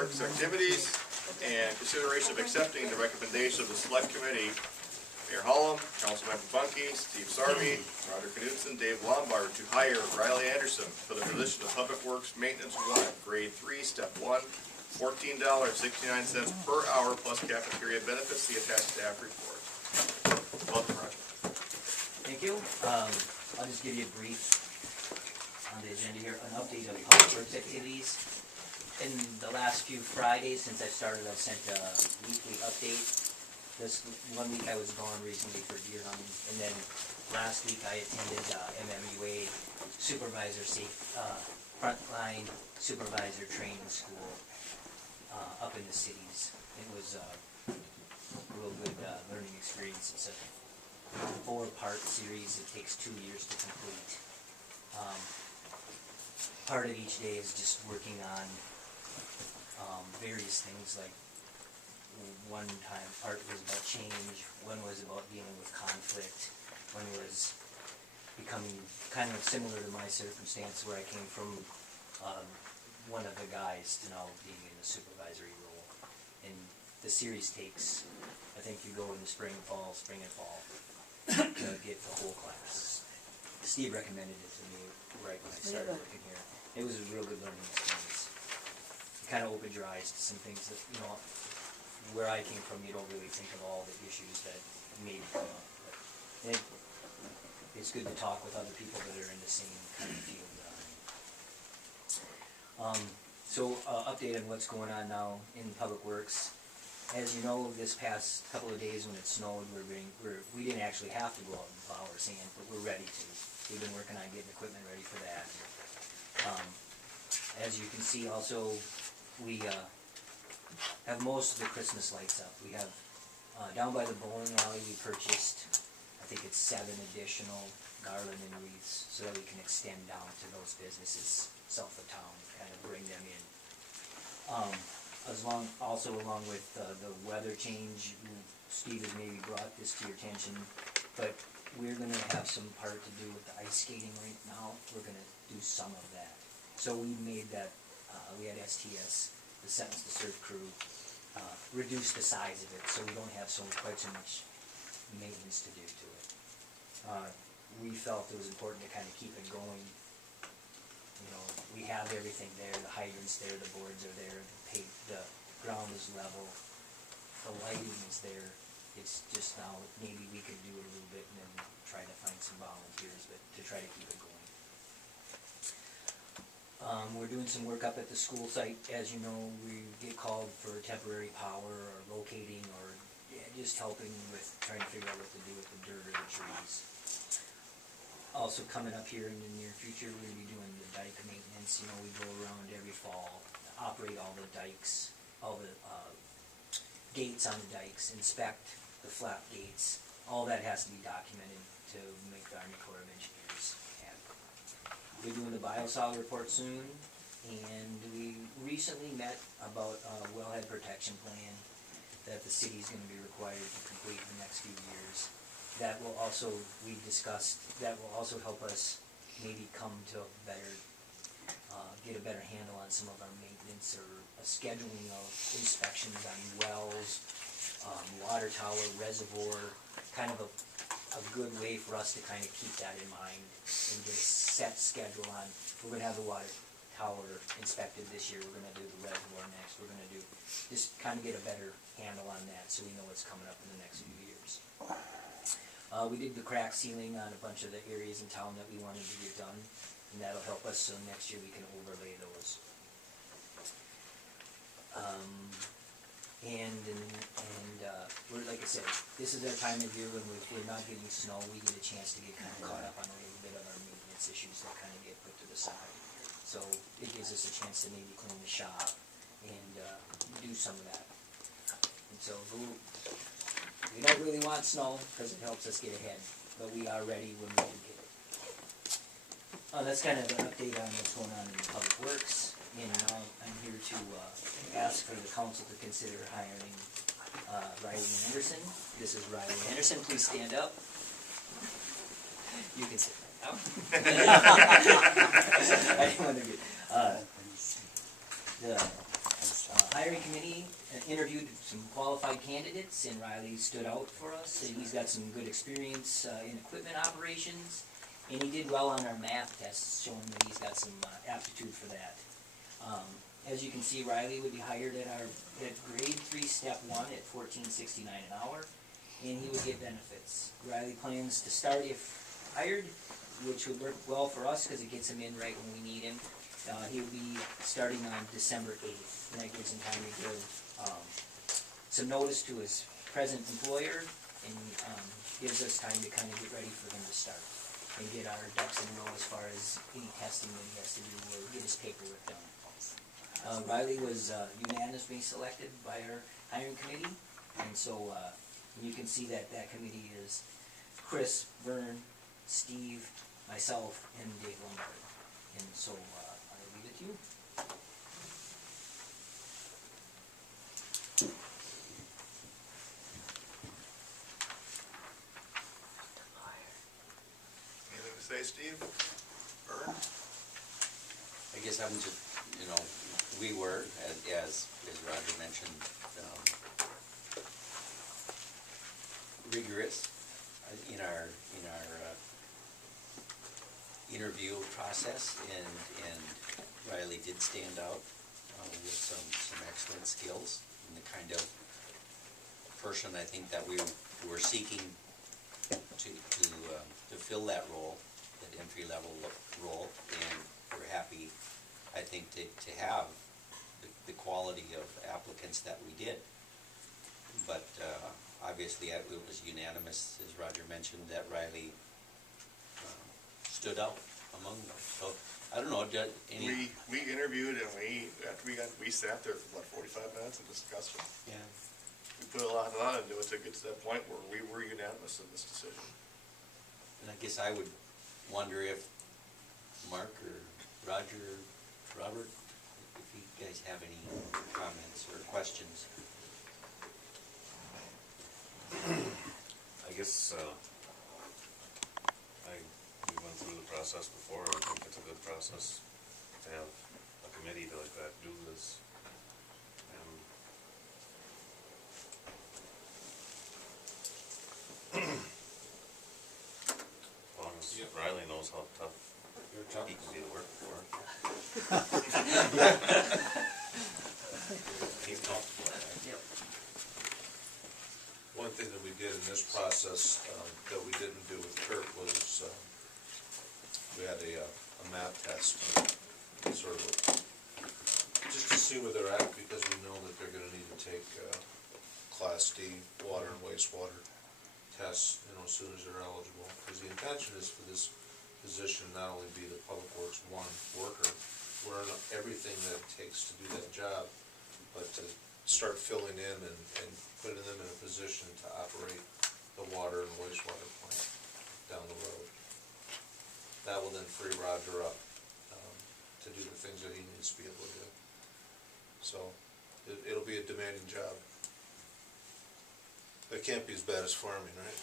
Works activities, and consideration of accepting the recommendation of the Select Committee. Mayor Hullum, Councilmember Bunkie, Steve Sarvey, Roger Knudsen, Dave Lombard to hire Riley Anderson for the position of Public Works Maintenance 1, Grade 3, Step 1, $14.69 per hour plus cafeteria benefits. The attached staff report. Welcome, Roger. Thank you. I'll just give you a brief on the agenda here, an update of Public Works activities. In the last few Fridays since I started, I've sent a weekly update. This 1 week I was gone recently for deer hunting, and then last week I attended MMUA frontline supervisor training school up in the cities. It was a real good learning experience. It's a 4-part series. It takes 2 years to complete. Part of each day is just working on various things, like one time part was about change, one was about dealing with conflict, one was becoming kind of similar to my circumstance where I came from one of the guys to now being in a supervisory role. And the series takes, I think you go in the spring and fall to get the whole class. Steve recommended it to me right when I started working here. It was a real good learning experience. It kind of opened your eyes to some things that, you know, where I came from, you don't really think of all the issues that maybe come up. But it's good to talk with other people that are in the same kind of field. Update on what's going on now in Public Works. As you know, this past couple of days when it snowed, we didn't actually have to go out and plow or sand, but we're ready to. We've been working on getting equipment ready for that. As you can see, also, we have most of the Christmas lights up. We have, down by the bowling alley, we purchased, I think it's 7 additional garland and wreaths so that we can extend down to those businesses south of town, kind of bring them in. Along with the weather change, Steve has maybe brought this to your attention, but we're going to have some part to do with the ice skating rink now. We're going to do some of that. So we made that, we had STS, the Sentence to Serve crew, reduce the size of it so we don't have quite so much maintenance to do to it. We felt it was important to kind of keep it going. You know, we have everything there, the hydrants there, the boards are there, the ground is level, the lighting is there. It's just now, maybe we could do it a little bit and then try to find some volunteers, but to try to keep it going. We're doing some work up at the school site. As you know, we get called for temporary power or locating or just helping with trying to figure out what to do with the dirt or the trees. Also coming up here in the near future, we're going to be doing the dike maintenance. You know, we go around every fall, operate all the dikes, all the gates on the dikes, inspect the flap gates. All that has to be documented to make the Army Corps of Engineers happy. We're doing the biosol report soon, and we recently met about a wellhead protection plan that the city is going to be required to complete in the next few years. That will also, we discussed, that will also help us maybe come to a better, get a better handle on some of our maintenance or a scheduling of inspections on wells, water tower, reservoir, kind of a good way for us to kind of keep that in mind and get a set schedule on. We're going to have the water tower inspected this year, we're going to do the reservoir next, we're going to do, just kind of get a better handle on that so we know what's coming up in the next few years. We did the crack sealing on a bunch of the areas in town that we wanted to get done, and that'll help us so next year we can overlay those. We're, like I said, this is our time of year when we're not getting snow, we get a chance to get kind of caught up on a little bit of our maintenance issues that kind of get put to the side. So it gives us a chance to maybe clean the shop and do some of that. And so we don't really want snow because it helps us get ahead, but we are ready when we do get it. That's kind of an update on what's going on in Public Works, and now I'm here to ask for the council to consider hiring Riley Anderson. This is Riley Anderson. Please stand up. You can sit right now. I didn't want to get hiring committee interviewed some qualified candidates, and Riley stood out for us, and he's got some good experience in equipment operations, and he did well on our math tests, showing that he's got some aptitude for that. As you can see, Riley would be hired at grade 3, step 1 at $14.69 an hour, and he would get benefits. Riley plans to start, if hired, which would work well for us because it gets him in right when we need him. He'll be starting on December 8th, and that gives him time to give some notice to his present employer, and gives us time to kind of get ready for him to start and get our ducks in a row as far as any testing that he has to do or get his paperwork done. Riley was unanimously selected by our hiring committee, and so you can see that that committee is Chris, Vern, Steve, myself, and Dave Lombard. And so I'll leave it to you. Anything to say, Steve? Vern? I guess I'm just, we were, as Roger mentioned, rigorous in our interview process, and Riley did stand out with some excellent skills, and the kind of person I think that we were seeking to fill that role, that entry-level role, and we're happy, I think, to have the quality of applicants that we did. But obviously it was unanimous, as Roger mentioned, that Riley stood out among them. So I don't know, any... We interviewed, and we sat there for 45 minutes and discussed it. Yeah. We put a lot into it to get to that point where we were unanimous in this decision. And I guess I would wonder if Mark or Roger or Robert, if you guys have any comments or questions. I guess we went through the process before. I think it's a good process to have a committee like that do this. As long as Riley knows how tough he can be to work for. He's comfortable. Yep. One thing that we did in this process that we didn't do with Kurt was we had a math test, sort of just to see where they're at, because we know that they're going to need to take Class D water and wastewater tests, as soon as they're eligible. Because the intention is for this position not only be the Public Works 1 worker, learn everything that it takes to do that job, but to start filling in and putting them in a position to operate the water and wastewater plant down the road. That will then free Roger up to do the things that he needs to be able to do. So it'll be a demanding job. It can't be as bad as farming, right?